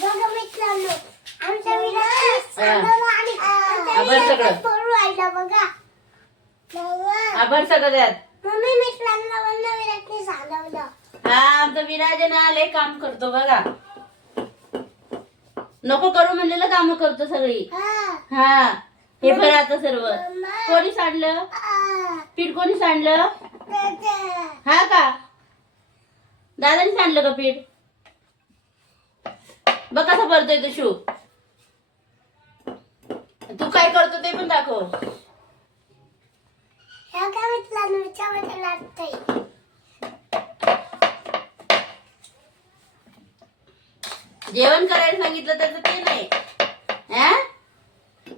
बघा मित्रांनो, आमच्या विराज आभार सगळं बघा. आभार सगळं द्यात. मम्मी मित्रांना म्हणलं विराजने सांगवलं. हा आमचा विराज आहे ना लय काम करतो बघा. नको करू म्हणलेलं काम करतो सगळी. हा हे बरं आता सर्व कोणी सांडलं पीठ? कोणी सांडलं? हा का दादाने सांडलं का पीठ? बघ कसा भरतोय तो शिव. तू काय करतो ते पण दाखव. जेवण करायला सांगितलं तर ते नाही.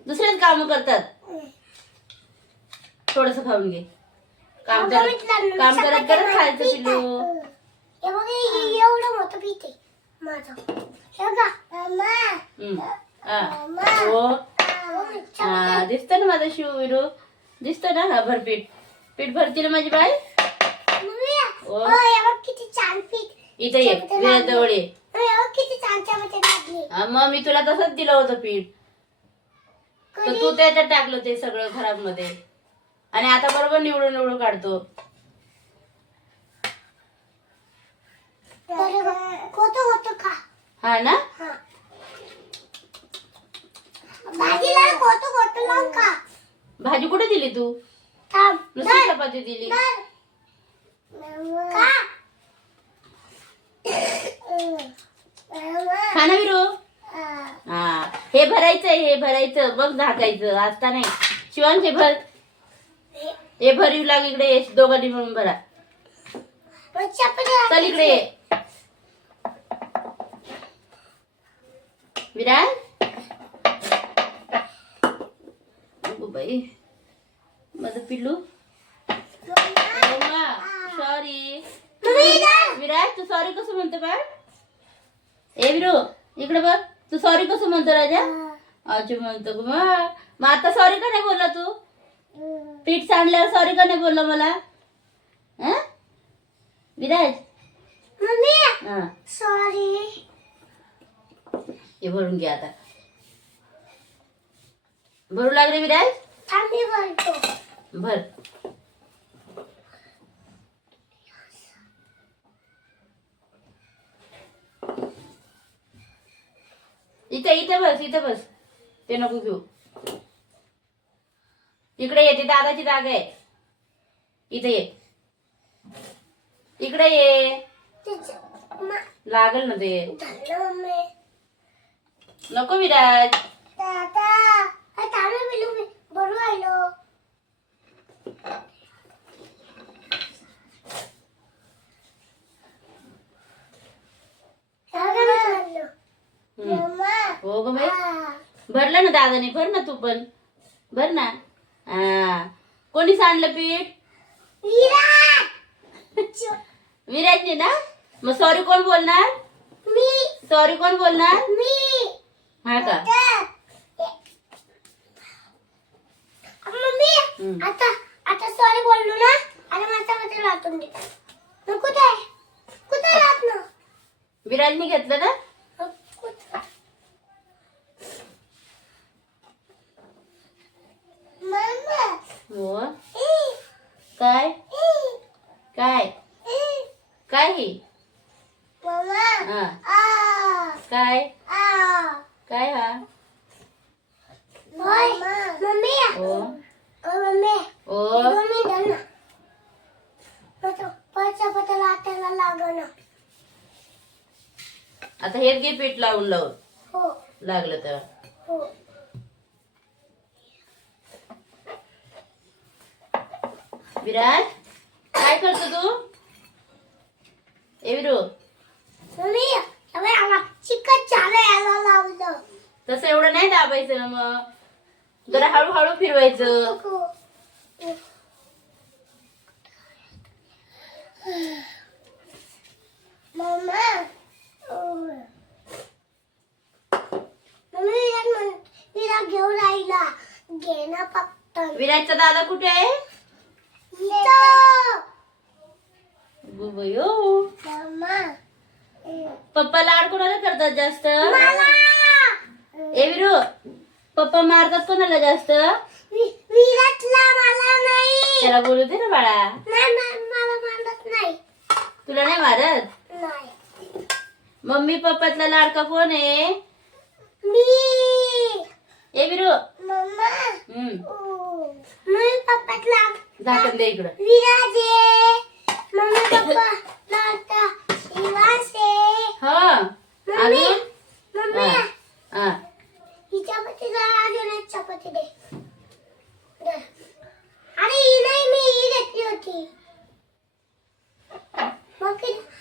दुसरेच काम करतात. थोडस खाऊन घे. काम करत करत खायचं पिल्लू. एवढं मोठं पीठ आहे माझं. हो दिसत ना माझा शिव विरू. दिसत ना हा भर पीठ. पीठ भरती ना माझी बाई. किती छान पीठ. इथे ये विराज जवळ ये. किती छान चमचे लागले. मग मी तुला तसंच दिलं होतं पीठ. तर तू त्याच्यात टाकलं ते सगळं खराब मध्ये. आणि आता बरोबर निवडून निवडून काढतो. हा ना भाजी कुठे दिली तू? नुसती चपाती दिली. खा ना विरू. हा हे भरायचंय. हे भरायचं बघ झाकायचं. असता नाही शिवांश. हे भर. हे भरीव लाग इकडे ये. दोघांनी मिळून भरा. चल इकडे ये विराज. बाई माझं पिल्लू. सॉरी विराज. तू सॉरी कसं म्हणतो बाळ? ए विरू इकडे बघ. तू सॉरी कसं म्हणतो राजा? अच्छा म्हणतो मग आता सॉरी का नाही बोलला तू? पीठ सांडल्यावर सॉरी का नाही बोलला मला? विराज सॉरी. हे भरून घे आता. भरू लागले विराज. भर. इथे बस. इथे बस. ते नको घेऊ. इकडे ये. ती दादाची जागा आहे. इथे ये. इकडे ये. लागल ना ते. नको विराज. हो ग बाई. भरलं ना दादाने. भर ना तू पण. भर ना. कोणी सांडलं पीठ? विराजने ना. मग सॉरी कोण बोलणार? मी. सॉरी कोण बोलणार? मी. हा का मम्मी आता आता सॉरी बोललो ना. आणि माझ्या मध्ये लाटून दे. कुठे कुठे लाट ना. विराजने घेतलं ना. हो काय काय काय ही काय काय हा मम्मी. ओ मम्मी ओ आता हेच घे पीठ लावून लावून. लागलं तर विराज काय करतो तू? ए विरू तसं एवढं नाही दाबायचं ना. मग जरा हळूहळू फिरवायचं. विराजचा दादा कुठे आहे? पप्पा लाड कोणाला करतात जास्त? मला ए विरू, पप्पा मारतात कोणाला जास्त? विराटला मला नाही. त्याला बोलू दे ना बाळा. नाही मला मारत नाही. तुला नाही मारत? नाही. मम्मी पप्पातला लाडका कोण आहे? मी. ए विरू. मम्मा. मम्मी पप्पातला झाकण दे इकडं. विराज आहे. मम्मी पप्पा लाडका शिवास आहे. हा मम्मी. अजून? मम्मी. हा ही चपातीला अजून एक चपाती दे. अरे ही नाही, मी ही घेतली होती.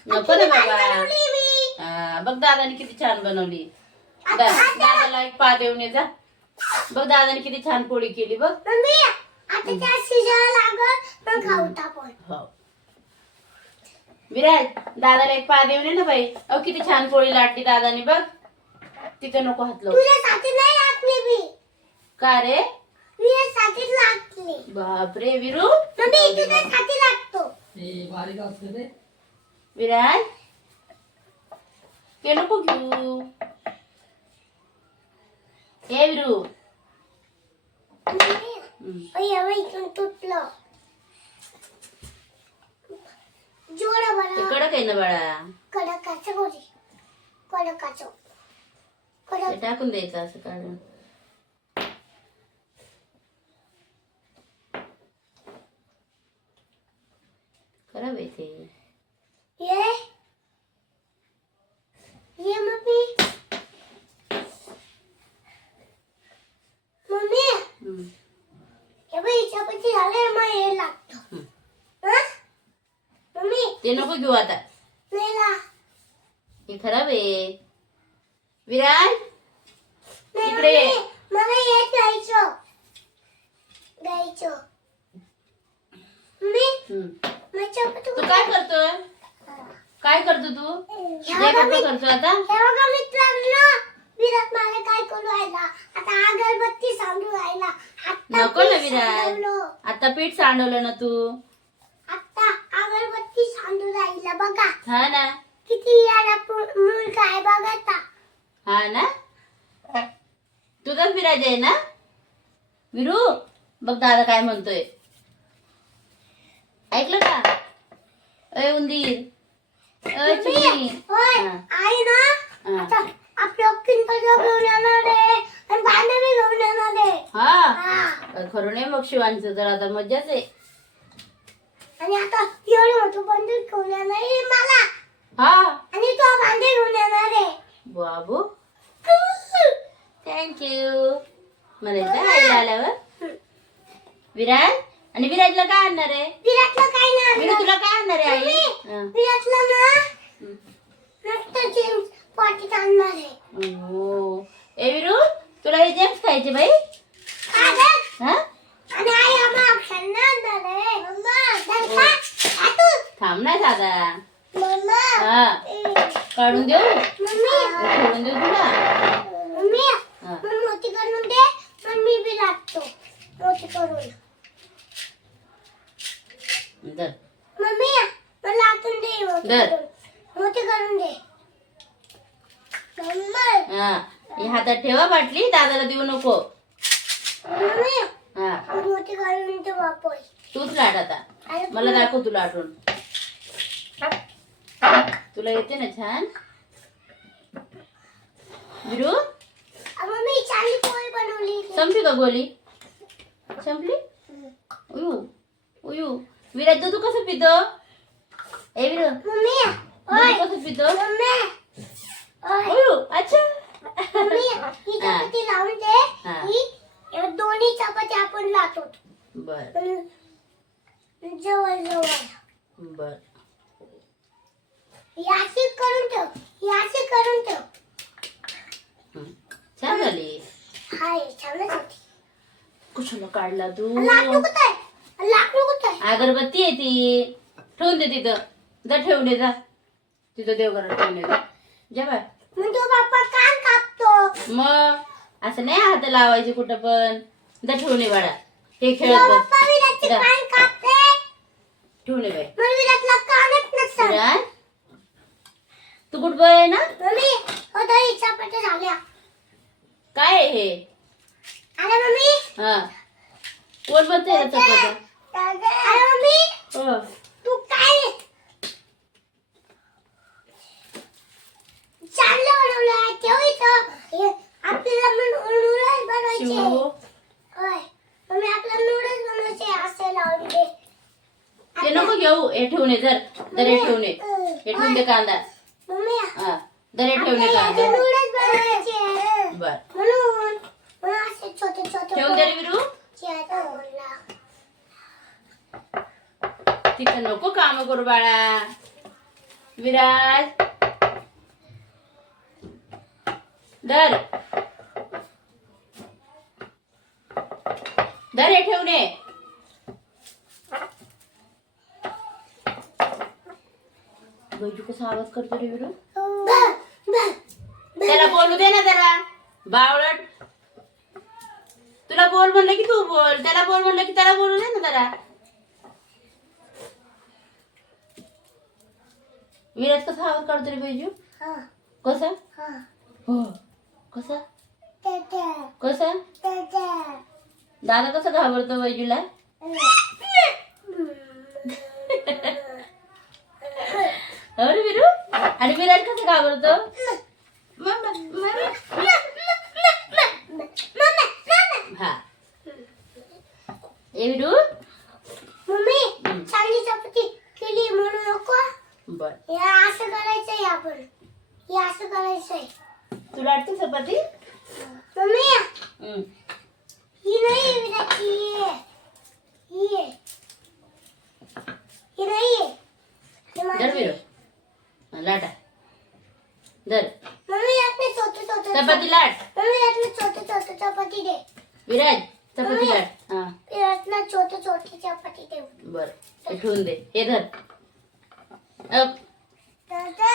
नको ना बाबा. बघ दादाने किती छान बनवली. दादाला एक पा देऊन ये जा. बघ दादाने किती छान पोळी केली बघ. मम्मी आता त्या शिजायला लागल मग खाऊ टाकून. हो विराज, दादाला एक पा देऊन ये ना बाई. अहो किती छान पोळी लाटली दादाने बघ. तिथं नको हात लावू. तुझ्यासाठी नाही लागली मी. का रे? तुझ्यासाठीच लागली. बापरे विरू. मम्मी तुझ्यासाठी लागतो. विराज ते नको घेऊ. ए विरू. इथून तुटलं. जोड ते बरं. कडक आहे ना बाळा. कडकाचं गोरी. कडकाचं. ते टाकून द्यायचं असं काढून. खराब आहे ते. ये मम्मी. मम्मी हे बाई चपाती झाले मग हे लागतो. मम्मी ते नको घेऊ आता. नाही ला. हे खराब आहे. विराज नाही इकडे ये. मम्मी, मला हे घ्यायचं. मम्मी मी चपाती तू काय करतोय? काय करतो तू? हे जे पप्पा करतो आता. हे बघा मित्रांनो, विराट मला काय करू राहिला. आता अगरबत्ती सांडू राहिला. आता नको ना पीठ विराज. सांडवलं. आता पीठ सांडवलं ना तू. आता अगरबत्ती सांडू राहिला बघा. हा ना. किती याला मुलगा आहे बघा आता. हा ना. तुझाच विराज आहे ना विरू. बघ दादा काय म्हणतोय. ऐकलं का? अय उंदीर. अय चिमणी. होय हा. आई ना हा. आता आपल्या पिंपळगाव घेऊन येणार आहे आणि बांधवी घेऊन येणार आहे. हा खरं नाही मग शिवांचं तर आता मज्जाच आहे. आणि आता एवढं मोठं बंदूक घेऊन येणार आहे मला. हा आणि तो बांधे घेऊन येणार आहे. बाबू थँक्यू म्हणायचं आईला आल्यावर. विराज आणि विराजला काय आणणार आहे? विराटला काय नाही विरू तुला काय आणणार आहे आई? हा. विराटला ना नुसतं जेम्स पाटीत आणणार आहे. हो. ए विरू तुला हे जेम्स खायचे बाई. हा आणि आई आम्हाला खायला आणणार आहे. मम्मा थांब नाही दादा. मम्मा हा काढून देऊ. मम्मी सोडून देऊ तुला. मम्मी हा. मग मोठी करून दे. मग मी बी लागतो मोठी करून. धर. मम्मी मला लाटून दे मोठी धर. करून. मोठी करून दे. मम्मा हा हे हातात ठेवा बाटली. दादाला देऊ नको. मम्मी हा मोठी करून दे वापस. तूच लाट आता. अरे मला दाखव तुला आठवण. तुला येते ना छान विरू. मम्मी चांगली पोळी बनवली. संपली का गोली? संपली. उयू उयू. विराज दूध कसं पितो? ए विरू मम्मी दूध कसं पितो? मम्मी ओय उयू अच्छा. मम्मी ही हा. चपाती लावून दे. हा. ही दोन्ही चपाती आपण लाटतो. बर जवळ जवळ बर. याची करून ठेव. याची करून ठेव. छान झाली. हाय छानच होती. कशाला काढला तू? लाकडू कुठे आहे? लाकडू कुठे आहे? अगरबत्ती आहे ती. ठेवून दे तिथं. जा ठेवून दे जा. तिथं देवघरात ठेवून दे जा. जा बाय. मग तो बाप्पा कान कापतो. मग असं नाही हात लावायचे कुठं पण. जा ठेवून दे बाळा. हे तो खेळत बस. बाप्पा विराटचे जा. कान कापते. ठेवून दे बाई. मग विराटला कानच नसतं. विराज तू गुड बॉय आहे ना? मम्मी हो दही चपात्या झाल्या. काय आहे हे? अरे मम्मी हा कोण बनते ना चपात्या? अरे मम्मी हो. तू काय चांगलं बनवलं ठेव इथं. हे आपल्याला नूडल्स बनवायचे. शिव होय मम्मी आपल्याला नूडल्स बनवायचे असे लावून दे. ते नको घेऊ. हे ठेवून ये जर दरे ठेवून ये. हे ठेवून दे कांदा. मम्मी हा दरे ठेवून ये कांदा. नूडल्स बनवायचे बर म्हणून असे छोटे छोटे ठेवून दे रे विरू. तिथं नको काम करू बाळा. विराज धर धर हे ठेवून ये. बैजू कसा आवाज करतो रे विरू. त्याला बोलू दे ना जरा. बावळट तुला बोल म्हणलं की तू बोल. त्याला बोल म्हणलं की त्याला बोलू दे ना जरा. विराज कसा आवाज काढतो रे बैजू. कसा हो कसा कसा दादा कसा घाबरतो बैजूला. हो रे विरू. आणि विराज कसा घाबरतो. हा ए विरू. मम्मी चांगली चपाती केली म्हणू नको. बर हे असं करायचंय आपण. हे असं करायचंय. तुला वाटते चपाती. मम्मी ही नाही विराची ही आहे. ही नाही आहे. ही धर माझी. विरू लाटा धर मम्मी यातले छोटे छोटे चपाती लाट. मम्मी यातले छोटे छोटे चपाती दे. विराज चपाती लाट. हा यातला छोटे छोटे चपाती दे. बर हे ठेवून दे. हे धर अप. दादा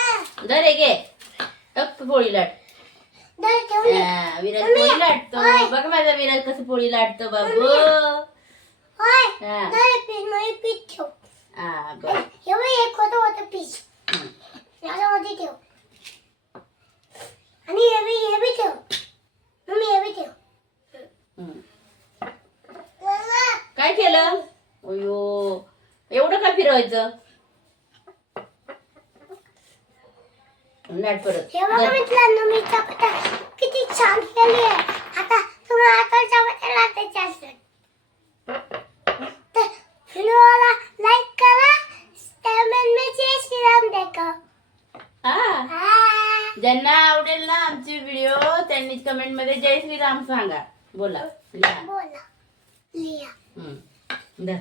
धर हे घे. अप पोळी लाट. दर ठेवले. हा, विराज पोळी लाटतो. बघ माझा विराज कसं पोळी लाटतो बाबू. होय हा. दर पीठ मध्ये पीठ ठेव. हा बर हे बघ एक होतं पीठ. याच्यामध्ये ठेव. आणि हे बी ठेव. मम्मी हे बी ठेव. काय केलं. अयो एवढं का फिरवायचं. लाट परत. हे बघा मित्रांनो मी चपात्या किती छान केली आहे. आता तुम्हाला आता चपात्या लाटायच्या असेल तर व्हिडिओला लाईक करा. कमेंट में जय श्रीराम देखो. हा ज्यांना आवडेल ना आमचे व्हिडिओ त्यांनी कमेंट मध्ये जय श्रीराम सांगा. बोला लिहा. बोला लिया. धर